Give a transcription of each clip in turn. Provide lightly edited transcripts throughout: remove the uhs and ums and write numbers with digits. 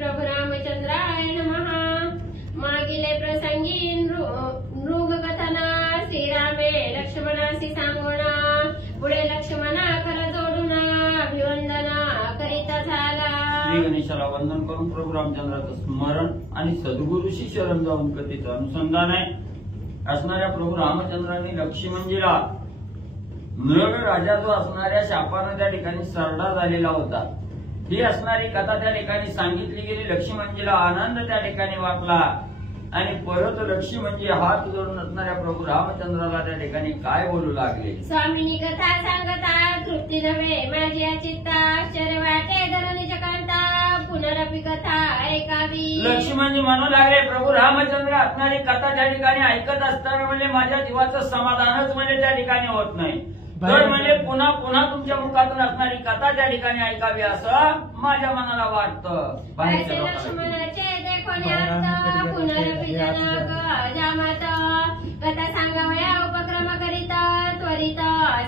प्रभु रामचंद्राय नमः। मागिले प्रसंगी नृग कथना श्रीरामे लक्ष्मणासी सांगोना पुढे लक्ष्मणा कर जोडूना अभिवंदना करीता झाला। श्री गणेशाला वंदन करून प्रभू रामचंद्राचं स्मरण आणि सद्गुरूशी शरण जाऊन कथेचं अनुसंधान आहे। असणाऱ्या प्रभू रामचंद्रांनी लक्ष्मणजीला मृग राजा जो असणाऱ्या शापानं त्या ठिकाणी सरडा झालेला होता, ही असणारी कथा त्या ठिकाणी सांगितली गेली। लक्ष्मणजीला आनंद त्या ठिकाणी वाटला आणि परत लक्ष्मणजी हात जोडून असणाऱ्या प्रभू रामचंद्राला त्या ठिकाणी काय बोलू लागले। स्वामीनी कथा सांगता तृप्ती नव्हे माझी चित्ता आश्चर्य वाटे धरणीच्या कांता पुनरपि कथा ऐकावी। लक्ष्मणजी म्हणू लागले प्रभू रामचंद्र असणारी कथा त्या ठिकाणी ऐकत असताना म्हणजे माझ्या जीवाचं समाधानच म्हणजे त्या ठिकाणी होत नाही, तर म्हणजे पुन्हा पुन्हा तुमच्या मुखातून असणारी कथा त्या ठिकाणी ऐकावी असं माझ्या मनाला वाटतं। लक्ष्मणाचे देखोनी अर्थ पुनरपि जनक जामात कथा सांगावया उपक्रम करिता त्वरित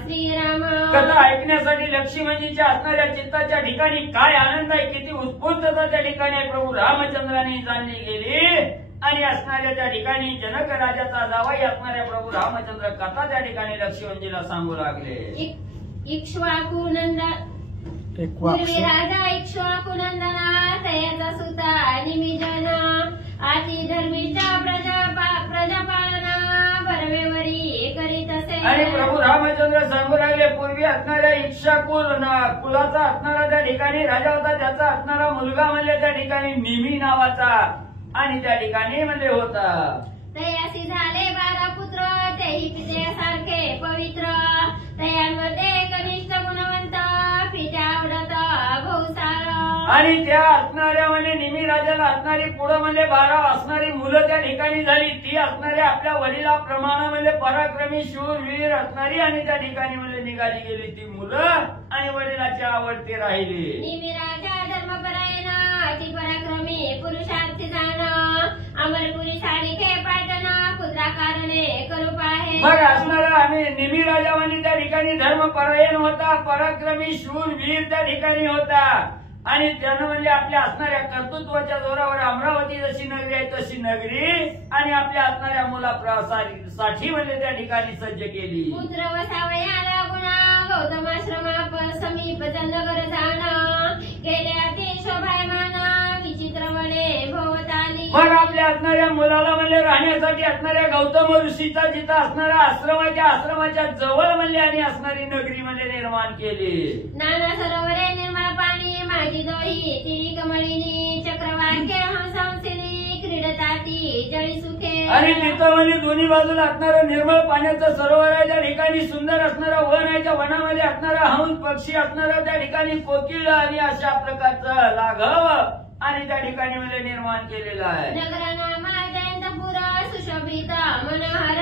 श्रीराम। कथा ऐकण्यासाठी लक्ष्मणजीच्या असणाऱ्या चित्ताच्या ठिकाणी काय आनंद आहे, किती उत्स्फूर्तता त्या ठिकाणी प्रभू रामचंद्रांनी जाणली गेली आणि असणाऱ्या त्या ठिकाणी जनक राजाचा जावाई असणाऱ्या प्रभू रामचंद्र कथा त्या ठिकाणी लक्ष्मणजीला सांगू लागले। इक्ष्वाकू नंदन पूर्वी राजा इक्ष्वाकू नंदना तयाचा सुता निमिजना आती धर्मीच्या प्रजापालना बरवेवरी करीत असे। आणि प्रभू रामचंद्र सांगू लागले पूर्वी असणाऱ्या इक्ष्वाकू कुलाचा असणारा त्या ठिकाणी राजा होता, त्याचा असणारा मुलगा म्हणजे त्या ठिकाणी निमी नावाचा आणि त्या ठिकाणी म्हणजे होता। तयासी झाले 12 पुत्र तेही पित्यासारखे पवित्र तयांमध्ये कनिष्ठ गुणवंत पित्या आवडत भौसार। आणि त्या असणाऱ्या म्हणजे निमी राजाला असणारी पुढे म्हणजे 12 असणारी मुलं त्या ठिकाणी झाली, ती असणाऱ्या आपल्या वडिलाप्रमाणे म्हणजे पराक्रमी शूरवीर असणारी आणि त्या ठिकाणी म्हणजे निघाली गेली ती मुलं आणि वडिलाची आवडती राहिली। निमी राजा धर्मपरायण अति पराक्रमी पुरुषार्थी जाण अमरपुरी सारिखे पाटण पुत्रा कारणे करू पाहे। मग असणारा आणि निमी राजा म्हणजे त्या ठिकाणी धर्मपरायण होता, पराक्रमी शूरवीर त्या ठिकाणी होता आणि त्यानं म्हणजे आपल्या असणाऱ्या कर्तृत्वाच्या जोरावर अमरावती जशी नगरी आहे तशी नगरी आणि आपल्या असणाऱ्या मुलासाठी म्हणजे त्या ठिकाणी सज्ज केली। पुत्र वसावयाला गुणा गौतमाश्रमा समीप नगर जाण गेले अति शोभायमान विचित्र वने भोवताली। मग आपल्या असणाऱ्या मुलाला म्हणजे राहण्यासाठी असणाऱ्या गौतम ऋषीचा जिथं असणाऱ्या आश्रमाच्या जवळ म्हणजे आणि असणारी नगरी म्हणजे निर्माण केली। नाना सरोवरे निर्मळ पाणी माझी दोही तिळी कमळिनी चक्रवाक्य हंसांसिनी क्रीडताती जळी सुखे। आणि तिथं म्हणजे दोन्ही बाजूला असणारं निर्मळ पाण्याचं सरोवर आहे, त्या ठिकाणी सुंदर असणारं वन आहे, त्या वनामध्ये असणारा हंस पक्षी असणारं त्या ठिकाणी कोकिळ आणि अशा प्रकारचं लाघव आणि त्या ठिकाणी म्हणजे निर्माण केलेलं आहे। नगरनामा जयंतपुर सुशोभित मनोहर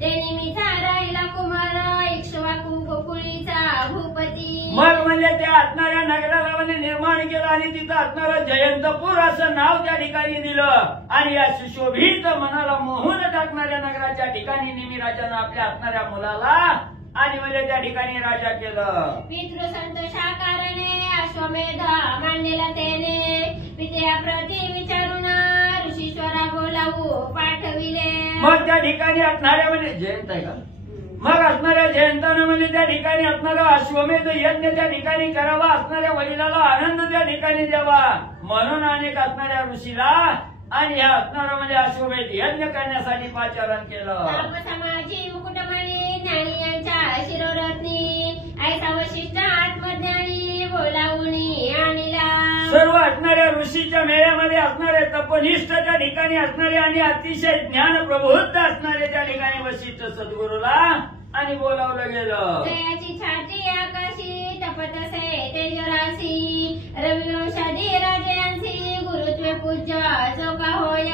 ते निमित्त राहिला कुमार इक्ष्वाकू गोकुळीचा भूपती। मग म्हणजे त्या असणाऱ्या नगराला म्हणजे निर्माण केलं आणि तिथं असणारं जयंतपूर असं नाव त्या ठिकाणी दिलं आणि या सुशोभित मनाला मोहून टाकणाऱ्या नगराच्या ठिकाणी निमी राजानं आपल्या असणाऱ्या मुलाला आणि म्हणजे त्या ठिकाणी राजा केलं। पितृ संतोषाकारणे अश्वमेध मांडलेला त्याने पित्याप्रती विचारून ऋषीश्वरा बोलावू पाठविले। मग त्या ठिकाणी असणाऱ्या म्हणजे जयंत आहे का, मग असणाऱ्या जयंतानं म्हणजे त्या ठिकाणी असणारा अश्वमेध यज्ञ त्या ठिकाणी करावा, असणाऱ्या वडिलाला आनंद त्या ठिकाणी द्यावा म्हणून अनेक असणाऱ्या ऋषीला आणि ह्या असणारा म्हणजे अश्वमेध यज्ञ करण्यासाठी पाचारण केलं। समाजी मुकुटमणी ज्ञानी यांच्या शिरोरत्नी ऐसा वशिष्ठ आत्मज्ञानी बोलावणी आणिला। सर्व असणाऱ्या ऋषीच्या मेळ्यामध्ये असणारे तपनिष्ठ त्या ठिकाणी असणारे आणि अतिशय ज्ञान प्रबुद्ध असणारे त्या ठिकाणी वशिष्ठ सद्गुरूला आणि बोलावलं गेलं। जयाची छाती आकाशी तपतसे तेजरासी रविवंशादी राजयांसी गुरुत्वे पूज्य जो का होय।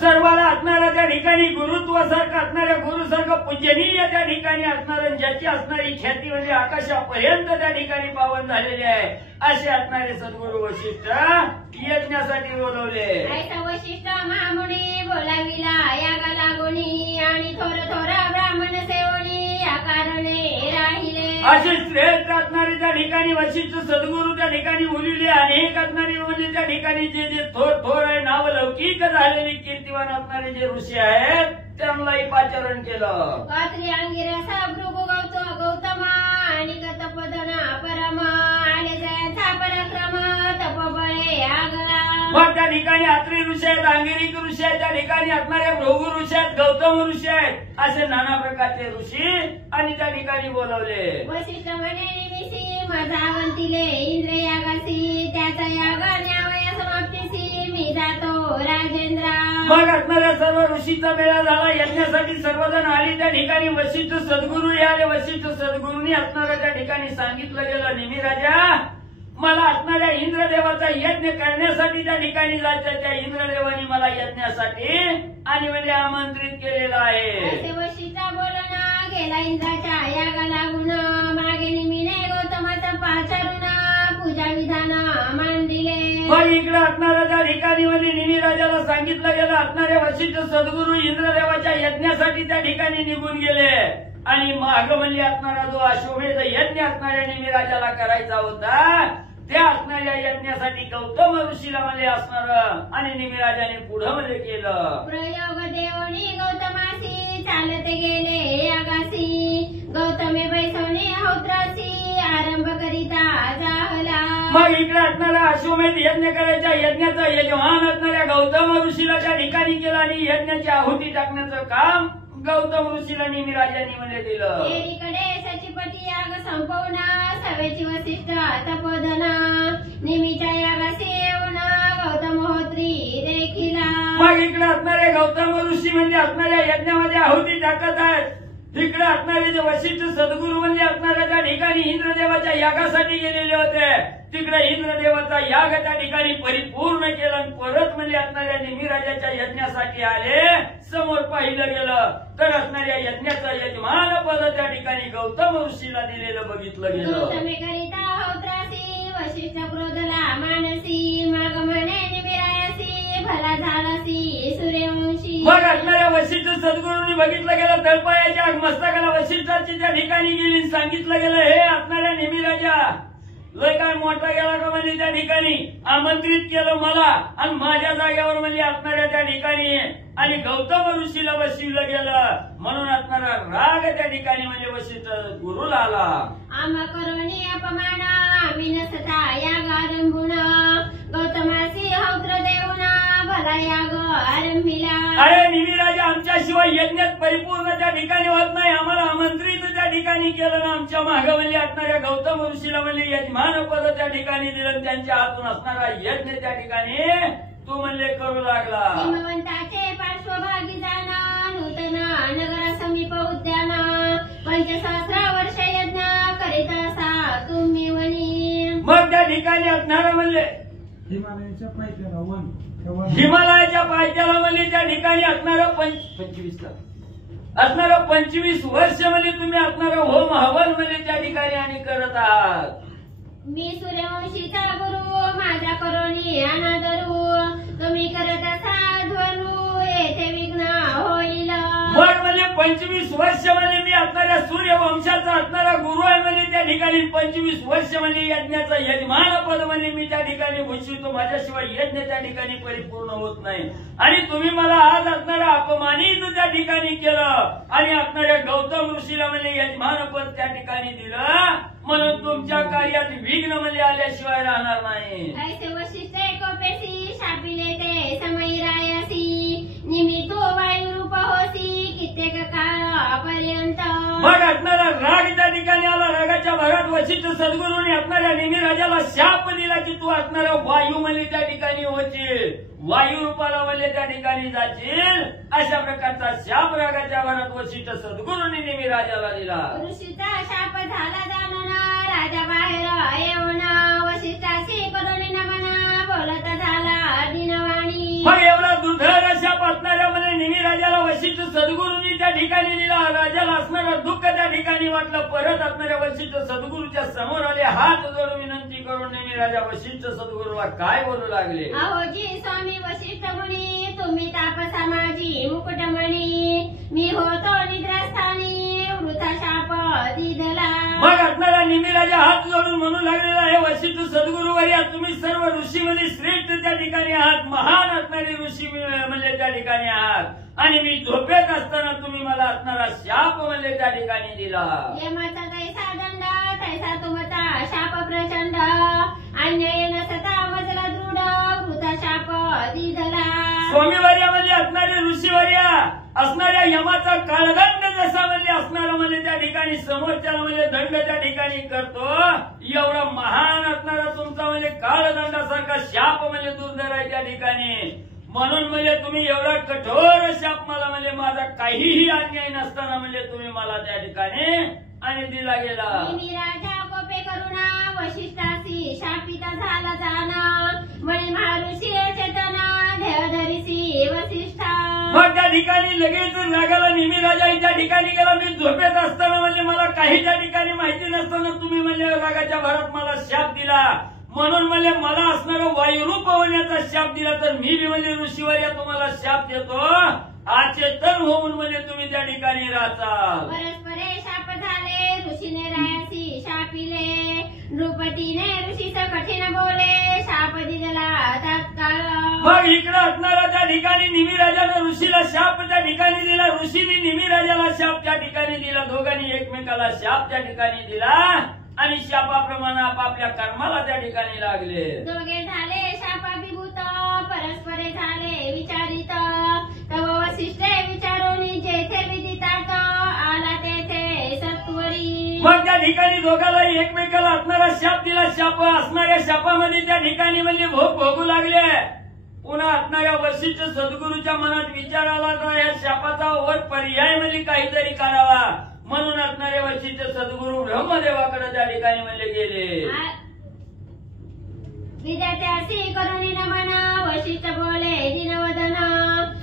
सर्वाला असणाऱ्या त्या ठिकाणी गुरुत्वासारखं असणाऱ्या गुरुसारखं पूजनीय त्या ठिकाणी असणारं ज्याची असणारी ख्याती म्हणजे आकाशापर्यंत त्या ठिकाणी पावन झालेली आहे असे असणारे सद्गुरू वशिष्ठ यज्ञासाठी बोलवले। ऐसा वशिष्ठ महामुनी बोलाविला यागा लागोनी आणि थोर थोर ब्राह्मण सेवनी या कारणे राहिले. असे श्रेष्ठ असणारे त्या ठिकाणी वशिष्ठ सद्गुरू त्या ठिकाणी बोलिले. अनेक असणारे म्हणजे त्या ठिकाणी जे जे थोर आहे नाव लौकिक झालेले कीर्तिवान असणारे जे ऋषी आहेत त्यांनाही पाचारण केलं. पात्री अंगिरसा भृगु गौतमा आणि तपदना परम आले जयांचा पराक्रम तपबळे आगला. मग त्या ठिकाणी अत्री ऋषी आहेत, अंगिरिक ऋषी आहेत, त्या ठिकाणी असणारे भृगु ऋषी आहेत, गौतम ऋषी आहेत, असे नाना प्रकारचे ऋषी आणि त्या ठिकाणी बोलवले. वशिष्ठ म्हणे निमिषी माझा अवंतिले इंद्र यागासी त्याचा याग न्यावया समाप्तीसी मी जातो राजेंद्र. मग असणाऱ्या सर्व ऋषीचा मेळा झाला. यज्ञासाठी सर्वजण आले. त्या ठिकाणी वशिष्ठ सद्गुरू आले. वशिष्ठ सद्गुरूंनी असणाऱ्या त्या ठिकाणी सांगितलं गेलं निमी राजा मला असणाऱ्या इंद्रदेवाचा यज्ञ करण्यासाठी त्या ठिकाणी जायचं. त्या इंद्रदेवानी मला यज्ञासाठी आणि म्हणजे आमंत्रित केलेलं आहे. वशिष्ठा बोलना गेला इंद्राच्या यागा लागून मागे निमीने गौतमाचा पाचारून पूजा विधान मांडिले. मग इकडे असणाऱ्या त्या ठिकाणी म्हणजे निमी राजाला सांगितलं गेलं असणारे वशिष्ठ सद्गुरू इंद्रदेवाच्या यज्ञासाठी त्या ठिकाणी निघून गेले. आणि माग म्हणजे असणारा जो अश्वमेध यज्ञ असणाऱ्या निमी राजाला करायचा होता त्या असणाऱ्या यज्ञासाठी गौतम ऋषीला म्हणजे असणार आणि निमी राजाने पुढं म्हणजे केलं. प्रयोग देवनी गौतमासी चालते गेले यागासी गौतमे बैसवणे होत्रासी आरंभ करिता जाहला. मग इकडे असणारा अश्वमेध यज्ञ करायच्या यज्ञाचा यजमान असणाऱ्या गौतम ऋषीला त्या ठिकाणी केलं आणि यज्ञाची आहुती टाकण्याचं काम गौतम ऋषीला निमी राजांनी म्हणजे दिलं. एकीकडे सचिपती याग संपवून सवेची वशिष्ठ तपोधन निमीच्या यागासी येऊन गौतम होत्री देखिला. मग इकडे असणारे गौतम ऋषी म्हणजे असणाऱ्या यज्ञामध्ये आहुती टाकत आहेत. तिकडे असणारे जे वशिष्ठ सद्गुरू म्हणजे असणाऱ्या त्या ठिकाणी इंद्रदेवाच्या यागासाठी गेलेले होते. तिकडे इंद्रदेवाचा याग त्या ठिकाणी परिपूर्ण केला आणि परत म्हणजे असणाऱ्या निमी राजाच्या यज्ञासाठी आले. समोर पाहिलं गेलं तर असणाऱ्या यज्ञाचं यजमान पद त्या ठिकाणी गौतम ऋषीला दिलेलं बघितलं गेलं. गौतमे करिता होत्रासी वशिष्ठ क्रोधला मानसी माग म्हणे निमिरायसी भला झालासी सूर्यवंशी. मग असणाऱ्या वशिष्ठ सद्गुरूंनी बघितलं गेलं तळपायाच्या मस्तकाला वशिष्ठाची त्या ठिकाणी गेली. सांगितलं गेलं हे असणाऱ्या निमी राजा लय काय मोठा गेला का म्हणजे त्या ठिकाणी आमंत्रित केलं मला आणि माझ्या जागेवर म्हणजे असणाऱ्या त्या ठिकाणी आणि गौतम ऋषीला बसविलं गेलं म्हणून असणारा राग त्या ठिकाणी म्हणजे वशिष्ठ गुरुला आला. आम्हा करोनी अपमान आम्ही नसता याग आरंभून गौतमासी हौत्र देऊन भला याग आरंभिला. अरे निमी राजा आमच्याशिवाय यज्ञात परिपूर्ण त्या ठिकाणी होत नाही. आम्हाला आमंत्रित त्या ठिकाणी केलं ना आमच्या मागे म्हणजे असणाऱ्या गौतम ऋषीला म्हणजे यजमान पद त्या ठिकाणी दिलं. त्यांच्या हातून असणारा यज्ञ त्या ठिकाणी तू म्हणले करू लागला. हिमवंताचे पार्श्वभागी जाण नूतन नगर समीप उद्यान 5,000 वर्ष यज्ञ करीत असा तुम्ही वनी. मग त्या ठिकाणी असणारा म्हणले हिमालयाच्या पायथ्याला वन हिमालयाच्या पायथ्याला म्हणजे त्या ठिकाणी असणारं 25 वर्ष म्हणजे तुम्ही असणारं होम हवन म्हणजे त्या ठिकाणी आणि करत आहात. मी सूर्यवंशीचा गुरु माझ्या करोनी अनादरू तुम्ही करत असा ध्वनु येथे विघ्न होईल. मग म्हणजे 25 वर्ष म्हणजे मी असणाऱ्या सूर्यवंशाचा असणारा गुरु आहे म्हणजे त्या ठिकाणी 25 वर्ष म्हणजे यज्ञाचं यजमान पद म्हणजे मी त्या ठिकाणी भूषितो. माझ्याशिवाय यज्ञ त्या ठिकाणी परिपूर्ण होत नाही आणि तुम्ही मला आज असणारा अपमानित त्या ठिकाणी केलं आणि असणाऱ्या गौतम ऋषीला म्हणजे यजमान पद त्या ठिकाणी दिलं म्हणून तुमच्या कार्यात विघ्न म्हणजे आल्याशिवाय राहणार नाही. ऐसे वशिष्ठ एकोपेसी शापिले ते समयी रायासी निमित्तो वायुरूप होसी कित्येक काळापर्यंत. मग असणारा राग त्या ठिकाणी आला. रागाच्या भरात वशिष्ठ सद्गुरूंनी असणाऱ्या निमी राजाला शाप दिला की तू असणारा वायू म्हणजे त्या ठिकाणी होशील, वायू रूपाला म्हणजे त्या ठिकाणी जाशील. अशा प्रकारचा शाप रागाच्या भरात वशिष्ठ सद्गुरूंनी निमी राजाला दिला. ऋषीचा शाप झाला जाणून राजा बाहेर येऊन वशिष्ठाशी करुणी नमन बोलत झाला दिनवाणी. मग एवढा दुर्धर शाप असणाऱ्या म्हणजे निमी राजाला वशिष्ठ सद्गुरूंनी त्या ठिकाणी दिला. राजाला असणारं दुःख त्या ठिकाणी वाटलं. परत असणाऱ्या वशिष्ठ सद्गुरूच्या समोर आले. हात जोडून विनंती करून निमी राजा वशिष्ठ सद्गुरूला काय बोलू लागले. अहोजी स्वामी वशिष्ठ मुनी तुम्ही तापसा माझी मुकुटमणी मी होतो निद्रास्थानी वृथा दिधला. मग असणारा निमिराजा हात जोडून म्हणू लागलेला आहे, वशिष्ठ सद्गुरुवर्या तुम्ही सर्व ऋषीमध्ये श्रेष्ठ त्या ठिकाणी आहात, महान असणारे ऋषी म्हणजे त्या ठिकाणी आहात, आणि मी झोपेत असताना तुम्ही मला असणारा शाप म्हणजे त्या ठिकाणी दिला. यमाचा तैसा दंड तैसा तुमचा शाप प्रचंड, अन्याय न सता मजला दृढ वृथा शाप दिधला. स्वामीवर्यामध्ये असणारे ऋषीवर्या असणाऱ्या यमाचा काळदंड जसा म्हणजे असणारा म्हणजे त्या ठिकाणी समोरच्याला म्हणजे दंड त्या ठिकाणी करतो, एवढा महान असणारा तुमचा म्हणजे काळदंडासारखा शाप म्हणजे दुर्धर आहे त्या ठिकाणी. म्हणून म्हणजे तुम्ही एवढा कठोर शाप मला म्हणजे माझा काहीही अन्याय नसताना म्हणजे तुम्ही मला त्या ठिकाणी आणि दिला गेला. निमिराजा कोपे करुणा वशिष्ठासी शापिता झाला जाना, म्हणे महाऋषी चेतना देवधरीसी वसिष्ठा. मग त्या ठिकाणी लगेच रागाला निमिराजाही त्या ठिकाणी गेला. मी झोपेत असताना म्हणजे मला काही त्या ठिकाणी माहिती नसताना तुम्ही म्हणजे रागाच्या भरात मला शाप दिला, म्हणून म्हणजे मला असणारा वायुरूप होण्याचा शाप दिला, तर मी म्हणजे ऋषीवर्या तुम्हाला शाप देतो, अचेतन होऊन म्हणजे तुम्ही त्या ठिकाणी राहताल. परस्परे शाप झाले ऋषीने रायासी शापिले, नृपतीने ऋषीच कठीण बोले शाप दिला तात्काळ. मग इकडे असणारा त्या ठिकाणी निमिराजानं ऋषीला शाप त्या ठिकाणी दिला, ऋषीने निमिराजाला शाप त्या ठिकाणी दिला, दोघांनी एकमेकाला शाप त्या ठिकाणी दिला आणि शापाप्रमाणे आपापल्या कर्माला त्या ठिकाणी लागले. दोघे झाले शापाभिभूत परस्परे झाले विचारित, तव वसिष्ठे विचारोनी जेथे विदितात आला तेथे सत्वरी. मग त्या ठिकाणी दोघाला एकमेकाला असणारा शाप दिला, शाप असणाऱ्या शापामध्ये त्या ठिकाणी म्हणजे भोग भोगू लागले. पुन्हा असणाऱ्या वशिष्ठ सद्गुरूच्या मनात विचार आला तर या शापाचा वर पर्याय म्हणजे काहीतरी करावा, म्हणून असणारे वशिष्ठ सद्गुरू ब्रह्मदेवाकडे त्या ठिकाणी म्हणजे गेले. विद्यार्थ्यासी करुणी नमन वशिष्ठ बोले दिनवदन,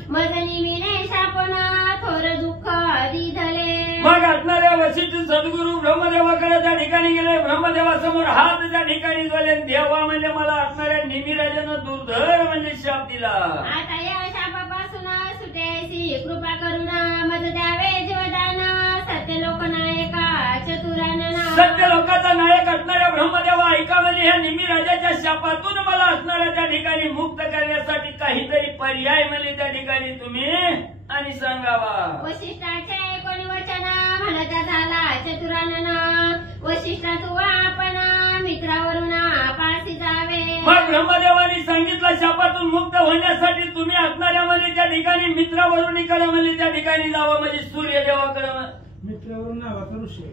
मदनी मिने शापना थोर दुःख दिधले. मग असणाऱ्या वशिष्ठ सद्गुरू ब्रह्मदेवाकडे त्या ठिकाणी गेले. ब्रह्मदेवासमोर हात त्या ठिकाणी जोडले, देवा म्हणजे मला असणाऱ्या निमिराजानं दुर्धर म्हणजे शाप दिला. आता या शापापासून सुटेसी कृपा करुणा, मज द्यावे जीवदान सत्य लोकनायका चतुरानना. सत्य लोकांचा नायक असणाऱ्या ब्रह्मदेवा ऐका म्हणजे ह्या निमिराजाच्या शापातून मला असणाऱ्या त्या ठिकाणी मुक्त करण्यासाठी काहीतरी पर्याय म्हणजे त्या ठिकाणी तुम्ही आणि सांगावा. वशिष्ठाचे कोणी वचन म्हणता झाला चतुरानना, वशिष्ठा तू आपण मित्रावरून पासी जावे. मग ब्रह्मदेवानी सांगितलं शापातून मुक्त होण्यासाठी तुम्ही असणाऱ्या म्हणजे त्या ठिकाणी मित्रावरून इकडे म्हणजे त्या ठिकाणी जावं, म्हणजे सूर्यदेवाकडे मित्रावरून नावाचा ऋषी.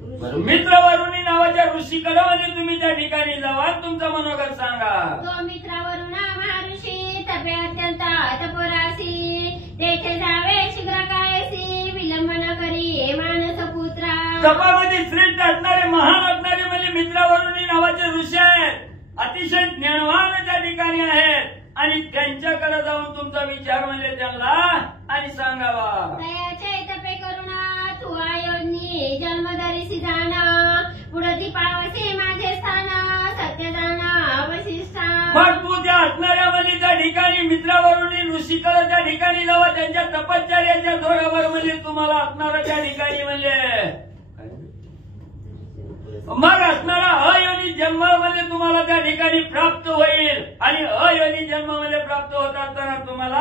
मित्रवरुणी नावाच्या ऋषीकडे म्हणजे तुम्ही त्या ठिकाणी जावा, तुमचं मनोगत सांगा. तो मित्रावरून महर्षी तपे अत्यंत तपोरासी, तेथे जावे शीघ्र कायसी विलंबन करी मानस पुत्रा. तपामध्ये श्रेष्ठ असणारे महान असणारे म्हणजे मित्रावरुणी नावाचे ऋषी आहेत, अतिशय ज्ञानवान त्या ठिकाणी आहेत, आणि त्यांच्याकडे जाऊन तुमचा विचार म्हणजे त्यांना आणि सांगावा. दयाचे तपे करुणा तू आयोनी जन्मधरीसी जाणा, पुढती पावसी माझे स्थान सत्य जाणा वशिष्ठा. मग तू त्या असणाऱ्या म्हणजे त्या ठिकाणी मित्रावरुणी ऋषीकडे त्या ठिकाणी जावा, त्यांच्या तपश्चर्याच्या जोरावर म्हणजे तुम्हाला असणारा त्या ठिकाणी म्हणजे मग असणारा अयोनी जन्म म्हणजे तुम्हाला त्या ठिकाणी प्राप्त होईल, आणि अयोनी जन्म म्हणजे प्राप्त होत असताना तुम्हाला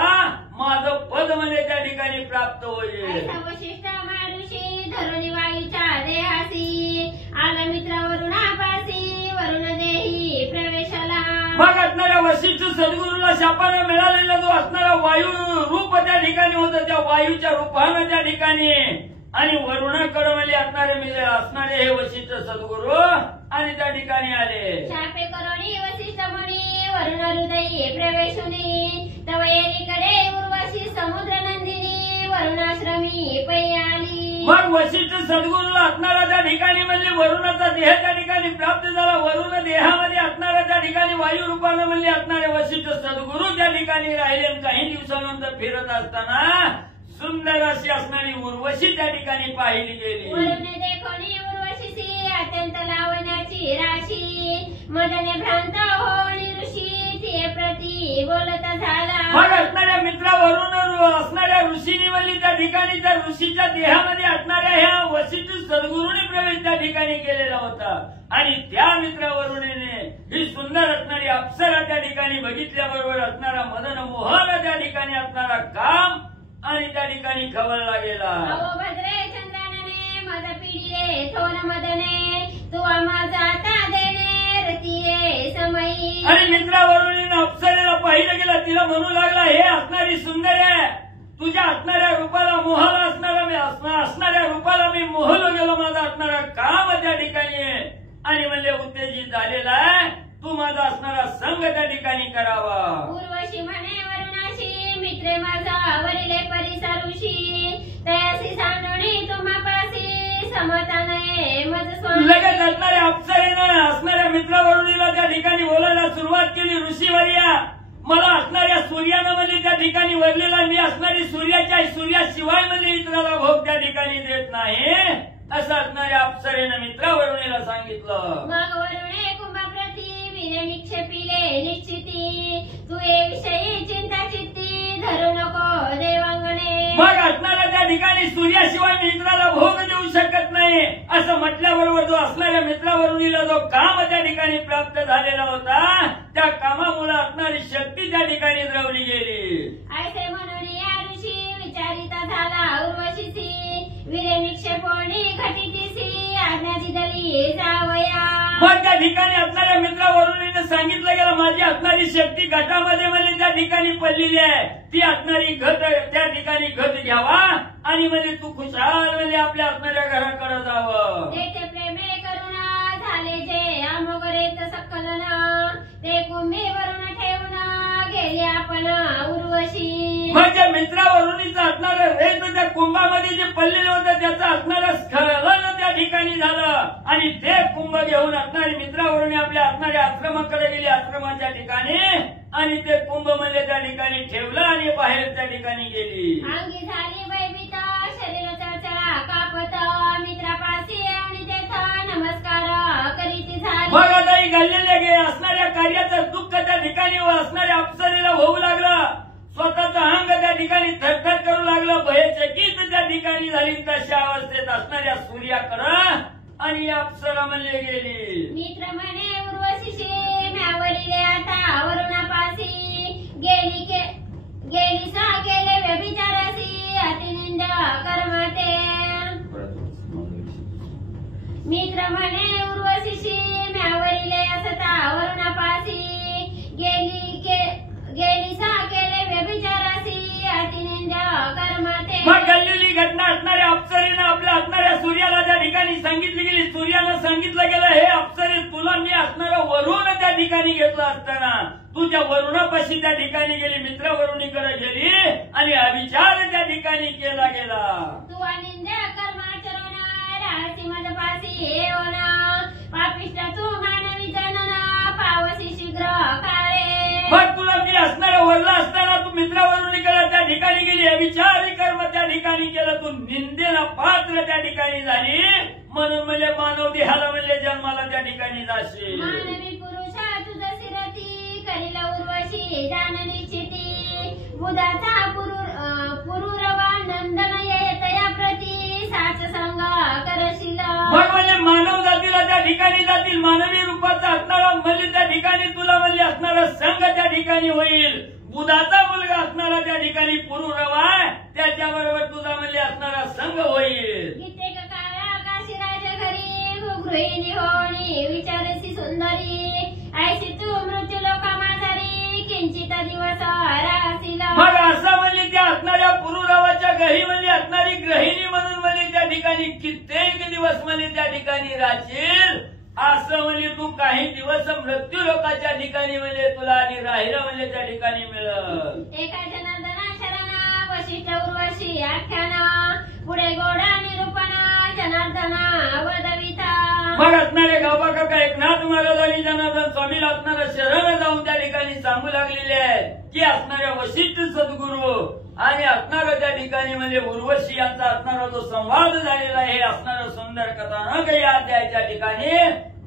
माझं पद म्हणजे त्या ठिकाणी प्राप्त होईल. वशिष्ठ महर्षी धरुणी वायूच्या देहासी, आला मित्रावरून आपासी वरुण देही प्रवेशाला. मग असणाऱ्या वशिष्ठ सद्गुरूला शापाने मिळालेला जो असणारा वायू रूप त्या ठिकाणी होतं, त्या वायूच्या रूपानं त्या ठिकाणी आणि वरुणाकडे म्हणजे असणारे हे वशिष्ठ सद्गुरू आणि त्या ठिकाणी आले. शापे करोणी वशिष्ठ मुनी वरुण हृदयी प्रवेशुनी, तव येरीकडे उर्वशी समुद्र नंदिनी वरुणाश्रमी पै आली. मग वशिष्ठ सद्गुरूला असणारा त्या ठिकाणी म्हणजे वरुणाचा देह त्या ठिकाणी प्राप्त झाला. वरुण देहामध्ये असणारा त्या ठिकाणी वायू रूपानं म्हणजे असणारे वशिष्ठ सद्गुरू त्या ठिकाणी राहिले. काही दिवसानंतर फिरत असताना सुंदर अशी असणारी उर्वशी त्या ठिकाणी पाहिली गेली. वरुण देखोनी उर्वशीसी अत्यंत लावण्याची राशी, मदने भ्रांत होणी ऋषी तिये प्रती बोलत झाला. मग असणाऱ्या मित्रावरून असणाऱ्या ऋषीनी म्हणली त्या ठिकाणी त्या ऋषीच्या देहामध्ये असणाऱ्या ह्या वशिष्ठ सद्गुरूने प्रवेश त्या ठिकाणी केलेला होता आणि त्या मित्रावरुणीने ही सुंदर असणारी अप्सरा त्या ठिकाणी बघितल्याबरोबर असणारा मदन मोहन त्या ठिकाणी असणारा काम आणि त्या ठिकाणी खवळला गेला. अहो भद्रे चंद्रानने मद पिढीले थोन मदने तू माझा आता देणे रती रे समयी. आणि मित्रावरुणीने अप्सरेला पाहिलं गेलं, तिला म्हणू लागला हे असणारी सुंदर आहे, तुझ्या असणाऱ्या रूपाला मोहाला असणाऱ्या रूपाला मी मोहलो गेलो, माझा असणारा काम त्या ठिकाणी आहे आणि म्हणजे उत्तेजित झालेला आहे, तू माझा असणारा संघ त्या ठिकाणी करावा. उर्वशी म्हणे वरुणाशी मित्रे माझा वरिले परिसरुषी तयासी सांडणी तुम्हापासी समता नये मज स्वामी. लगेच असणाऱ्या अप्सरेनं असणाऱ्या मित्रावरुणीला त्या ठिकाणी बोलायला सुरुवात केली. ऋषीवर्या, मला असणाऱ्या सूर्यानं म्हणजे त्या ठिकाणी वरलेला मी असणारी सूर्याशिवाय म्हणजे इतराला भोग त्या ठिकाणी देत नाही असं असणाऱ्या अप्सरेनं मित्रावरुणीला सांगितलं. मग वरुणे कुंभप्रती विने निक्षेपिले निश्चिती तू ये विषयी चिंता चित्ती धरू नको देवांगणे. मग असणाऱ्या त्या ठिकाणी सूर्याशिवाय मित्राला भोग देऊ शकत नाही असं म्हटल्याबरोबर जो असणाऱ्या मित्रावरुणीला जो काम त्या ठिकाणी प्राप्त झालेला होता त्या कामामुळे असणारी शक्ती त्या ठिकाणी द्रवली गेली. ऐसे म्हणून या ऋषी विचारिता झाला उर्वशीसी विरे निक्षेपोणी घटितीसी आज्ञा दिली जावया. मग त्या ठिकाणी असणाऱ्या मित्रावरुणीने सांगितलं गेलं माझी असणारी शक्ती घटामध्ये म्हणजे त्या ठिकाणी पडलेली आहे, ती असणारी घट त्या ठिकाणी घट घ्यावा आणि म्हणजे तू खुशाल म्हणजे आपल्या असणाऱ्या घराकडे जावं. ते प्रेमे करुणा झाले जे अमोगरेत सकलन ते कुंभीवरून ठेवून गेले आपण उर्वशी. म्हणजे मित्रावरुणीचं असणारं रेत त्या कुंभामध्ये जे पडलेलं होतं त्याचं असणारं स्खलन त्या ठिकाणी झालं आणि ते कुंभ घेऊन असणारी मित्रावरुणी आपल्या असणाऱ्या आश्रमाकडे गेली. आश्रमाच्या ठिकाणी आणि ते कुंभ म्हणजे त्या ठिकाणी ठेवलं आणि बाहेर त्या ठिकाणी गेली. अंगी झाली वैविता शरीर चळचळा कापत मित्रापाशी आणि तेथ नमस्कार करीती झाली. मग आता ही घडलेल्या असणाऱ्या कार्याचं दुःख त्या ठिकाणी असणाऱ्या अप्सरेला होऊ लागलं. स्वतःचं अंग त्या ठिकाणी थरथर करू लागलं, भयचकित त्या ठिकाणी झाली. तशा अवस्थेत असणाऱ्या सूर्याकडं आणि अप्सरा म्हणले गेली. मित्र म्हणे उर्वशीशी म्यावरिले आता वरुणापासी गेली सा गेले व्यभिचारासी अतिनिंद कर्मते. मित्र म्हणे उर्वशीशी म्यावरिले असता वरुणापासी गेली सा केले व्यभिचारासी अतिनिंद कर्मते. मग घडलेली घटना असणाऱ्या अप्सरेनं आपल्या असणाऱ्या सूर्याला त्या ठिकाणी सांगितली गेली. सूर्यानं सांगितलं गेलं हे अप्सरे तुला मी असणारं वरुण त्या ठिकाणी घेतलं असताना तू त्या वरुणापाशी त्या ठिकाणी गेली, मित्रवरुणीकडे गेली आणि अभिचार त्या ठिकाणी केला गेला. तू अनिंद कर्माचरण राहसी मजपासी येऊन पापिष्ट तू मानवी जनना पावसी शीघ्र काळे. मग तुला मी असणारं वरला असताना तू मित्रावरुणीकडे त्या ठिकाणी गेली, अभिचारी कर्म त्या ठिकाणी केलं, तू निंदेला पात्र त्या ठिकाणी झाली म्हणून म्हणजे मानव देहाला म्हणजे जन्माला त्या ठिकाणी जाशील. मानवी पुरुषा तुझ सिरती करील उर्वशी जाण निश्चिती बुधाचा पुरुरवा नंदन येत या प्रती साच संग करशील. मग म्हणजे मानव जातीला त्या ठिकाणी जातील, मानवी रूपाचा असणारा म्हणजे त्या ठिकाणी तुला म्हणजे असणारा संघ त्या ठिकाणी होईल. बुधाचा मुलगा असणारा त्या ठिकाणी पुरुरवा त्याच्याबरोबर तुझा म्हणजे असणारा संघ होईल. कित्येक काळा काशीराज घरी गृहिणी होणी विचारसी सुंदरी ऐशी तू मृत्यू लोका माझारी किंचित दिवस राहशील. मग असं म्हणजे त्या असणाऱ्या पुरुरवाच्या घरी म्हणजे असणारी गृहिणी म्हणून म्हणजे त्या ठिकाणी कित्येक दिवस म्हणजे त्या ठिकाणी राहशील. असं म्हणजे तू काही दिवस मृत्यू लोकांच्या ठिकाणी म्हणजे तुला आणि राहिलं म्हणजे त्या ठिकाणी मिळेल. एका जनार्दना शरणा वशिष्ठ उर्वशी आख्याना पुढे गोडा निरूपणा जनार्दना वदविता. मग असणारे गावबा काका एकनाथ महाराज आणि जनार्दन स्वामीला असणारा शरण जाऊन त्या ठिकाणी सांगू लागलेले आहेत की असणाऱ्या वशिष्ठ सद्गुरू आणि असणारं त्या ठिकाणी म्हणजे उर्वशी यांचा असणारा जो संवाद झालेला आहे असणारं सुंदर कथानक या अध्यायाच्या ठिकाणी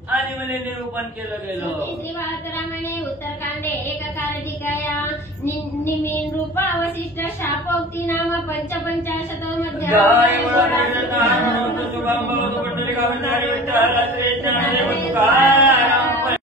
आणि मला निरूपण केलं गेलं. श्री रामायणे उत्तरकांडे एककार्तिकाया निमीन रूप वशिष्ठ शापोक्ती नाम पंचपंचाशतमध्ये जय गुरुदेव शुभम भवतु कुंडलिका वंदनारी विठ्ठल श्री ज्ञानदेव तुकाराम